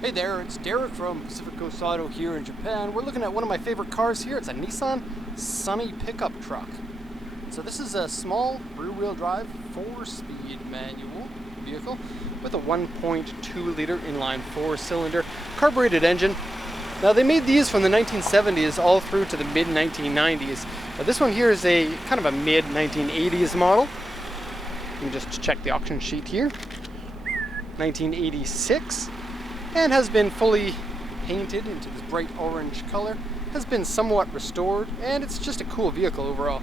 Hey there, it's Derek from Pacific Coast Auto here in Japan. We're looking at one of my favorite cars here. It's a Nissan Sunny pickup truck. So this is a small rear-wheel drive 4-speed manual vehicle with a 1.2 liter inline 4-cylinder carbureted engine. Now they made these from the 1970s all through to the mid 1990s. Now this one here is a kind of a mid 1980s model. You can just check the auction sheet here. 1986. And has been fully painted into this bright orange color, has been somewhat restored, and it's just a cool vehicle overall.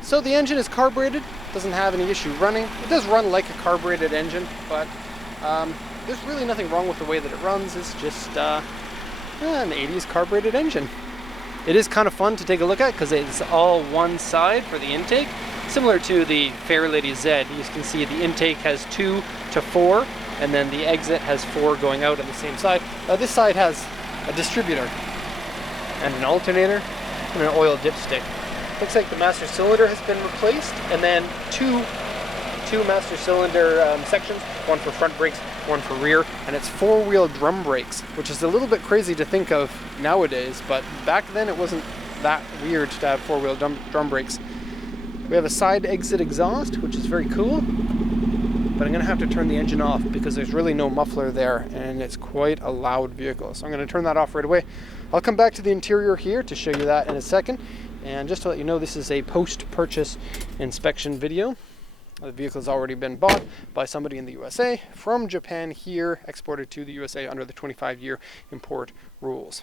So the engine is carbureted, doesn't have any issue running. It does run like a carbureted engine, but there's really nothing wrong with the way that it runs. It's just an 80s carbureted engine. It is kind of fun to take a look at because it's all one side for the intake, similar to the Fairlady Z. You can see the intake has 2 to 4. And then the exit has 4 going out on the same side. This side has a distributor and an alternator and an oil dipstick. Looks like the master cylinder has been replaced, and then two master cylinder sections, one for front brakes, one for rear, and it's 4-wheel drum brakes, which is a little bit crazy to think of nowadays, but back then it wasn't that weird to have 4-wheel drum brakes. We have a side exit exhaust, which is very cool. But I'm going to have to turn the engine off because there's really no muffler there and it's quite a loud vehicle. So I'm going to turn that off right away. I'll come back to the interior here to show you that in a second. And just to let you know, this is a post-purchase inspection video. The vehicle has already been bought by somebody in the USA from Japan here, exported to the USA under the 25-year import rules.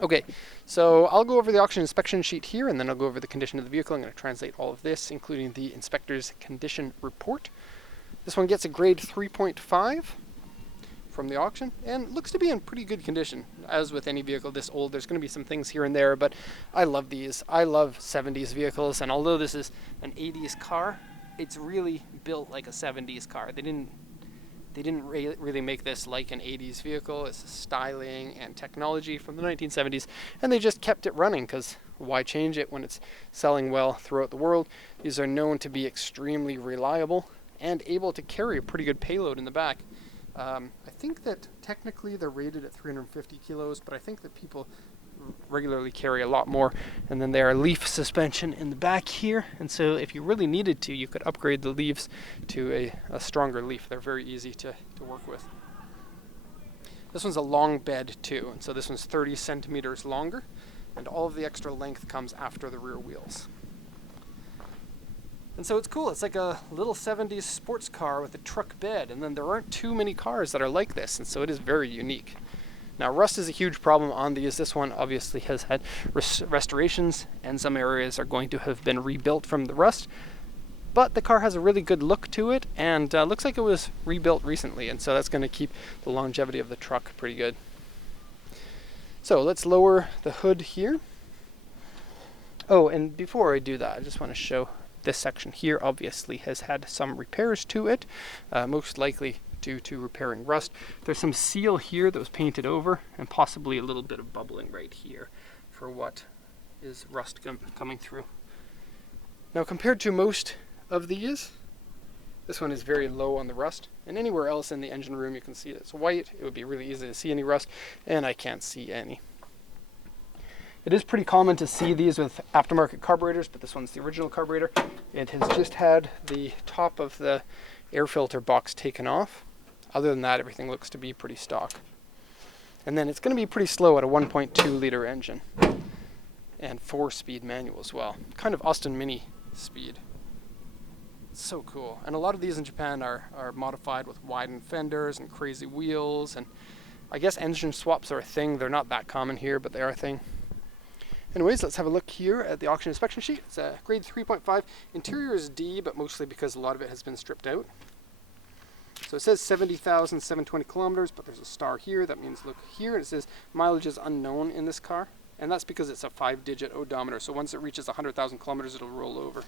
Okay, so I'll go over the auction inspection sheet here and then I'll go over the condition of the vehicle. I'm going to translate all of this, including the inspector's condition report. This one gets a grade 3.5 from the auction and looks to be in pretty good condition. As with any vehicle this old, there's going to be some things here and there, but I love these. I love 70s vehicles, and although this is an 80s car, it's really built like a 70s car. They didn't really make this like an 80s vehicle. It's styling and technology from the 1970s, and they just kept it running because why change it when it's selling well throughout the world? These are known to be extremely reliable and able to carry a pretty good payload in the back. I think that technically they're rated at 350 kilos, but I think that people regularly carry a lot more. And then there are leaf suspension in the back here, and so if you really needed to, you could upgrade the leaves to a stronger leaf. They're very easy to work with. This one's a long bed too, and so this one's 30 centimeters longer, and all of the extra length comes after the rear wheels. And so it's cool. It's like a little 70s sports car with a truck bed, and then there aren't too many cars that are like this, and so it is very unique. Now, rust is a huge problem on these. This one obviously has had restorations, and some areas are going to have been rebuilt from the rust, but the car has a really good look to it, and looks like it was rebuilt recently, and so that's going to keep the longevity of the truck pretty good. So let's lower the hood here. Oh, and before I do that, I just want to show this section here obviously has had some repairs to it, most likely due to repairing rust. There's some seal here that was painted over, and possibly a little bit of bubbling right here for what is rust coming through. Now, compared to most of these, this one is very low on the rust, and anywhere else in the engine room you can see it's white. It would be really easy to see any rust, and I can't see any. It is pretty common to see these with aftermarket carburetors, but this one's the original carburetor. It has just had the top of the air filter box taken off. Other than that, everything looks to be pretty stock. And then it's going to be pretty slow at a 1.2 liter engine and 4-speed manual as well. Kind of Austin Mini speed. It's so cool. And a lot of these in Japan are modified with widened fenders and crazy wheels. And I guess engine swaps are a thing. They're not that common here, but they are a thing. Anyways, let's have a look here at the auction inspection sheet. It's a grade 3.5. Interior is D, but mostly because a lot of it has been stripped out. So it says 70,720 kilometers, but there's a star here. That means look here, and it says mileage is unknown in this car. And that's because it's a 5-digit odometer. So once it reaches 100,000 kilometers, it'll roll over.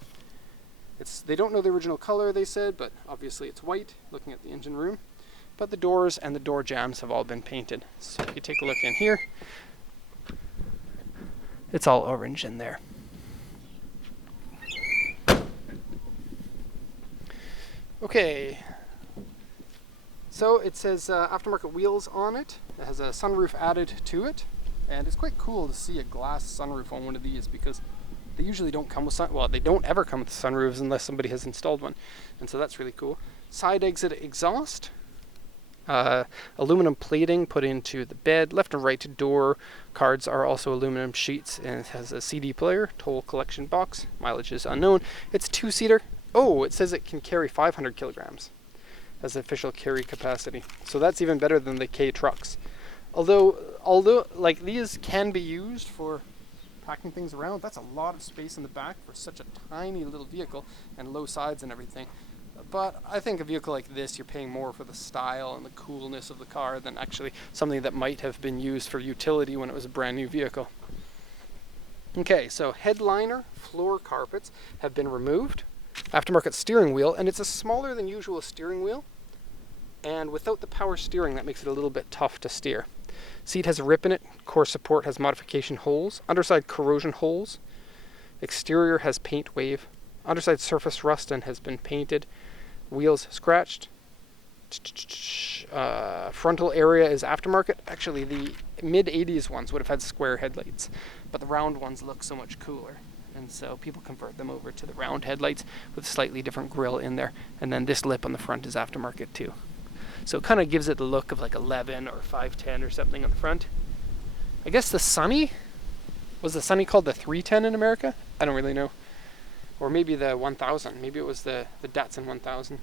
They don't know the original color, they said, but obviously it's white, looking at the engine room. But the doors and the door jambs have all been painted. So if you take a look in here, it's all orange in there. Okay, So it says aftermarket wheels on it. It has a sunroof added to it. And it's quite cool to see a glass sunroof on one of these because they usually don't come with they don't ever come with sunroofs unless somebody has installed one. And so that's really cool. Side exit exhaust. Aluminum plating put into the bed. Left and right door cards are also aluminum sheets, and it has a CD player, toll collection box. Mileage is unknown. It's a two-seater. Oh, it says it can carry 500 kilograms as official carry capacity. So that's even better than the K trucks. Although like these can be used for packing things around, that's a lot of space in the back for such a tiny little vehicle and low sides and everything. But I think a vehicle like this, you're paying more for the style and the coolness of the car than actually something that might have been used for utility when it was a brand new vehicle. Okay, so headliner floor carpets have been removed. Aftermarket steering wheel, and it's a smaller than usual steering wheel. And without the power steering, that makes it a little bit tough to steer. Seat has a rip in it. Core support has modification holes. Underside corrosion holes. Exterior has paint wave. Underside surface rust and has been painted. Wheels scratched. Frontal area is aftermarket. Actually, the mid-80s ones would have had square headlights, but the round ones look so much cooler. And so people convert them over to the round headlights with a slightly different grille in there. And then this lip on the front is aftermarket too. So it kind of gives it the look of like 11 or 510 or something on the front. I guess the Sunny, was the Sunny called the 310 in America? I don't really know. Or maybe the 1000. Maybe it was the Datsun 1000.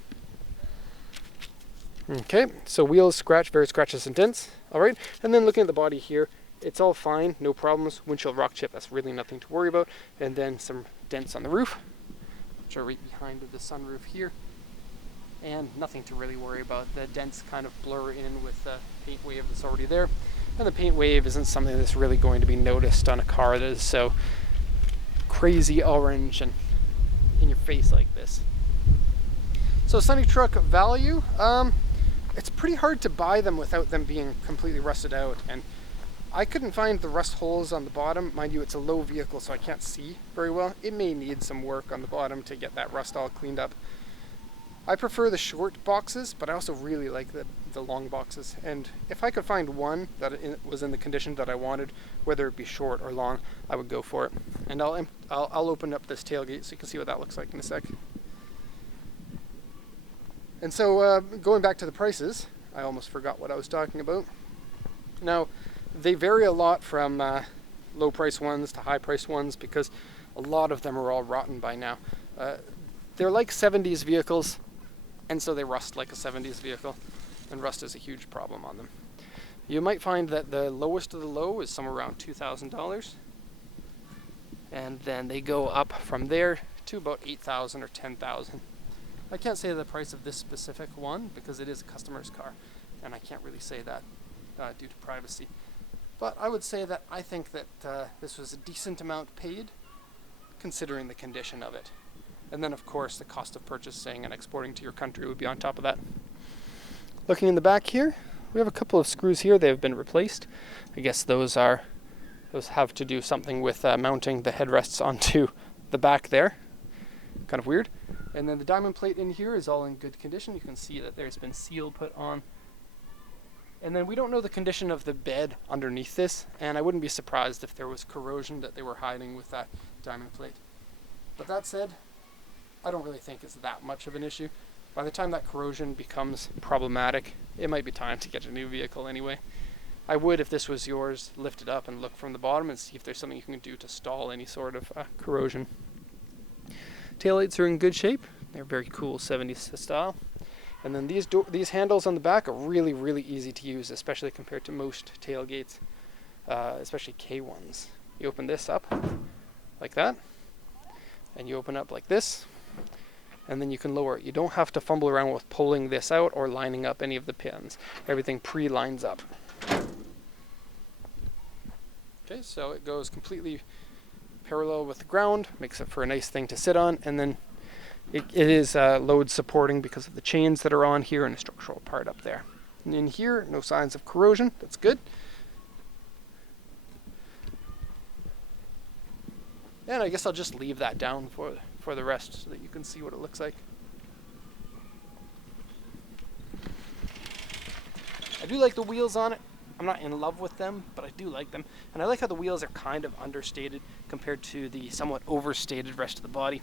Okay, so wheels scratch, various scratches and dents. All right, and then looking at the body here, it's all fine, no problems. Windshield rock chip, that's really nothing to worry about. And then some dents on the roof, which are right behind the sunroof here. And nothing to really worry about. The dents kind of blur in with the paint wave that's already there. And the paint wave isn't something that's really going to be noticed on a car that is so crazy orange and in your face like this. So Sunny truck value, it's pretty hard to buy them without them being completely rusted out, and I couldn't find the rust holes on the bottom. Mind you, it's a low vehicle, so I can't see very well. It may need some work on the bottom to get that rust all cleaned up. I prefer the short boxes, but I also really like the long boxes, and if I could find one that was in the condition that I wanted, whether it be short or long, I would go for it. And I'll open up this tailgate so you can see what that looks like in a sec. And so going back to the prices, I almost forgot what I was talking about. Now, they vary a lot from low price ones to high price ones because a lot of them are all rotten by now. They're like 70s vehicles, and so they rust like a 70s vehicle, and rust is a huge problem on them. You might find that the lowest of the low is somewhere around $2,000, and then they go up from there to about $8,000 or $10,000. I can't say the price of this specific one because it is a customer's car, and I can't really say that due to privacy. But I would say that I think that this was a decent amount paid considering the condition of it. And then, of course, the cost of purchasing and exporting to your country would be on top of that. Looking in the back here, we have a couple of screws here. They have been replaced. I guess those have to do something with mounting the headrests onto the back there. Kind of weird. And then the diamond plate in here is all in good condition. You can see that there's been seal put on. And then we don't know the condition of the bed underneath this, and I wouldn't be surprised if there was corrosion that they were hiding with that diamond plate. But that said, I don't really think it's that much of an issue. By the time that corrosion becomes problematic, it might be time to get a new vehicle anyway. I would, if this was yours, lift it up and look from the bottom and see if there's something you can do to stall any sort of corrosion. Taillights are in good shape. They're very cool 70s style. And then these handles on the back are really, really easy to use, especially compared to most tailgates, especially K1s. You open this up like that, and you open up like this, and then you can lower it. You don't have to fumble around with pulling this out or lining up any of the pins. Everything pre-lines up. Okay, so it goes completely parallel with the ground, makes it for a nice thing to sit on, and then it is load supporting because of the chains that are on here and a structural part up there. And in here, no signs of corrosion. That's good. And I guess I'll just leave that down for the rest so that you can see what it looks like. do like the wheels on it. I'm not in love with them, but I do like them. And I like how the wheels are kind of understated compared to the somewhat overstated rest of the body.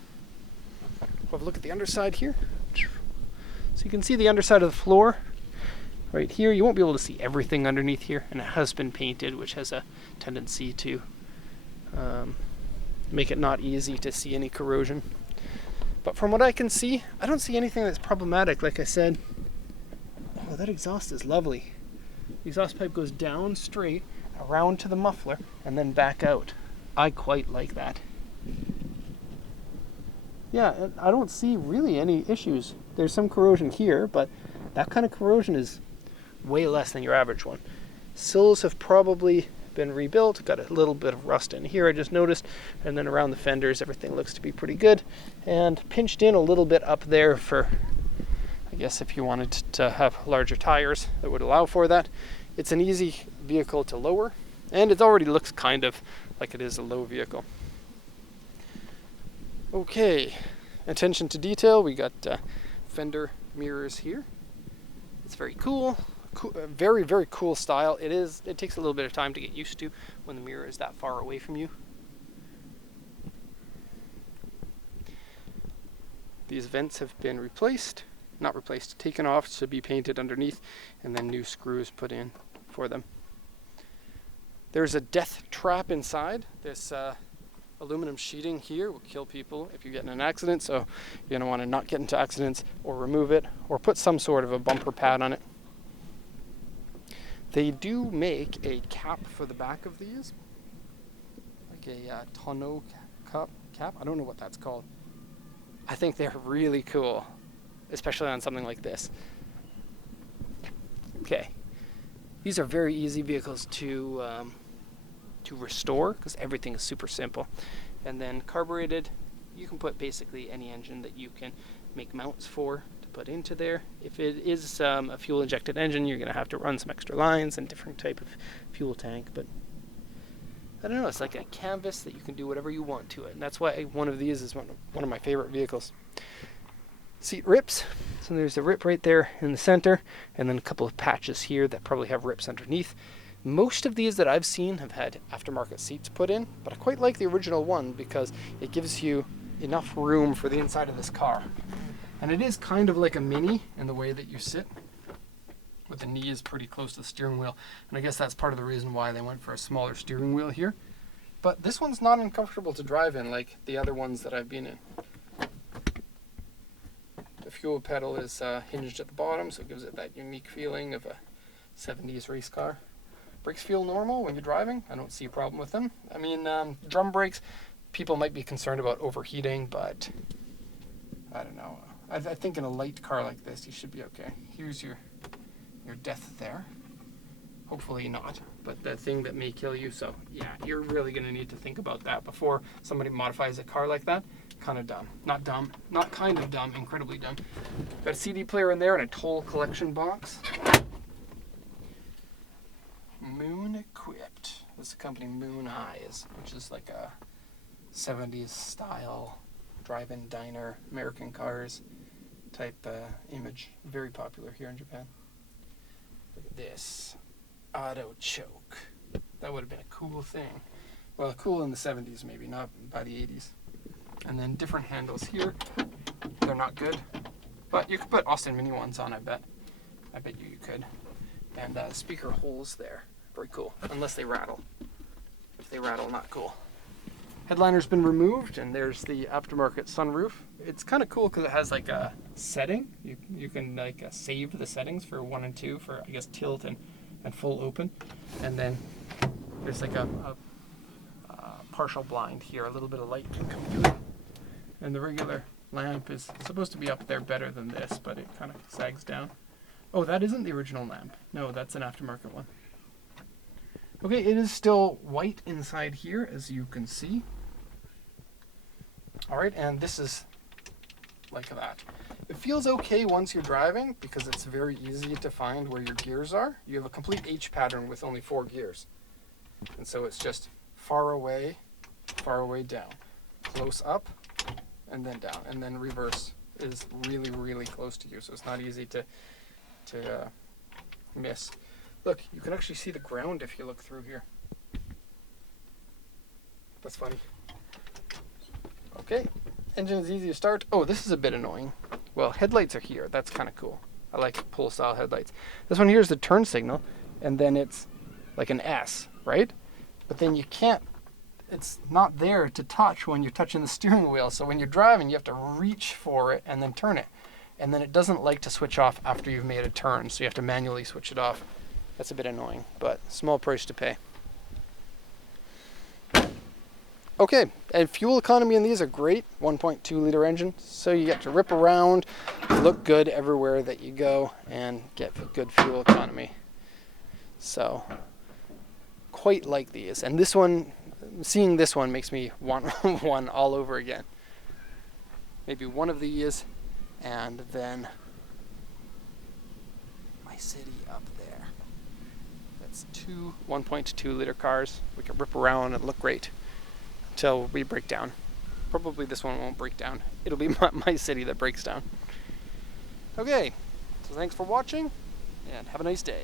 We'll have a look at the underside here. So you can see the underside of the floor right here. You won't be able to see everything underneath here, and it has been painted, which has a tendency to make it not easy to see any corrosion. But from what I can see, I don't see anything that's problematic. Like I said, oh, that exhaust is lovely. The exhaust pipe goes down straight, around to the muffler, and then back out. I quite like that. Yeah, I don't see really any issues. There's some corrosion here, but that kind of corrosion is way less than your average one. Sills have probably been rebuilt, got a little bit of rust in here I just noticed, and then around the fenders everything looks to be pretty good, and pinched in a little bit up there for, I guess, if you wanted to have larger tires that would allow for that. It's an easy vehicle to lower, and it already looks kind of like it is a low vehicle. Okay, attention to detail, we got fender mirrors here. It's very cool. Very, very cool style. It takes a little bit of time to get used to when the mirror is that far away from you. These vents have been taken off to be painted underneath, and then new screws put in for them. There's a death trap inside. This aluminum sheeting here will kill people if you get in an accident, so you're going to want to not get into accidents or remove it or put some sort of a bumper pad on it. They do make a cap for the back of these, like a tonneau cap. I don't know what that's called. I think they're really cool, especially on something like this. Okay, these are very easy vehicles to restore because everything is super simple. And then carbureted, you can put basically any engine that you can make mounts for to put into there. If it is a fuel injected engine, you're going to have to run some extra lines and different type of fuel tank, but I don't know, it's like a canvas that you can do whatever you want to it, and that's why one of these is one of my favorite vehicles. Seat rips, so there's a rip right there in the center, and then a couple of patches here that probably have rips underneath. Most of these that I've seen have had aftermarket seats put in, but I quite like the original one because it gives you enough room for the inside of this car. And it is kind of like a Mini in the way that you sit, with the knee is pretty close to the steering wheel. And I guess that's part of the reason why they went for a smaller steering wheel here. But this one's not uncomfortable to drive in like the other ones that I've been in. The fuel pedal is hinged at the bottom, so it gives it that unique feeling of a 70s race car. Brakes feel normal when you're driving. I don't see a problem with them. I mean, drum brakes, people might be concerned about overheating, but I don't know. I think in a light car like this, you should be okay. Here's your death there. Hopefully not, but the thing that may kill you. So yeah, you're really going to need to think about that before somebody modifies a car like that. Kind of dumb. Not dumb. Not kind of dumb. Incredibly dumb. Got a CD player in there and a toll collection box. Moon equipped. This is the company Moon Highs, which is like a 70s style drive-in diner, American cars type image. Very popular here in Japan. Look at this. Auto choke. That would have been a cool thing. Well, cool in the 70s maybe, not by the 80s. And then different handles here. They're not good, but you could put Austin Mini ones on, I bet. I bet you could. And speaker holes there. Very cool, unless they rattle. If they rattle, not cool. Headliner's been removed, and there's the aftermarket sunroof. It's kind of cool because it has like a setting. You can like save the settings for 1 and 2 for, I guess, tilt and full open. And then there's like a partial blind here. A little bit of light can come through. And the regular lamp is supposed to be up there better than this, but it kind of sags down. Oh, that isn't the original lamp. No, that's an aftermarket one. Okay, it is still white inside here, as you can see. All right, and this is like that. It feels okay once you're driving because it's very easy to find where your gears are. You have a complete H pattern with only 4 gears. And so it's just far away, down, close up, and then down. And then reverse is really, really close to you, so it's not easy to miss. Look, you can actually see the ground if you look through here. That's funny. Okay, engine is easy to start. Oh, this is a bit annoying. Well, headlights are here. That's kind of cool. I like pull style headlights. This one here is the turn signal, and then it's like an S, right? But then you can't, it's not there to touch when you're touching the steering wheel. So when you're driving, you have to reach for it and then turn it. And then it doesn't like to switch off after you've made a turn, so you have to manually switch it off. That's a bit annoying, but small price to pay. Okay, and fuel economy in these are great. 1.2 liter engine, so you get to rip around, look good everywhere that you go, and get good fuel economy. So, quite like these. And this one, seeing this one makes me want one all over again. Maybe one of these, and then my city up there. That's two 1.2 liter cars. We can rip around and look great until we break down. Probably this one won't break down. It'll be my city that breaks down. Okay, so thanks for watching, and have a nice day.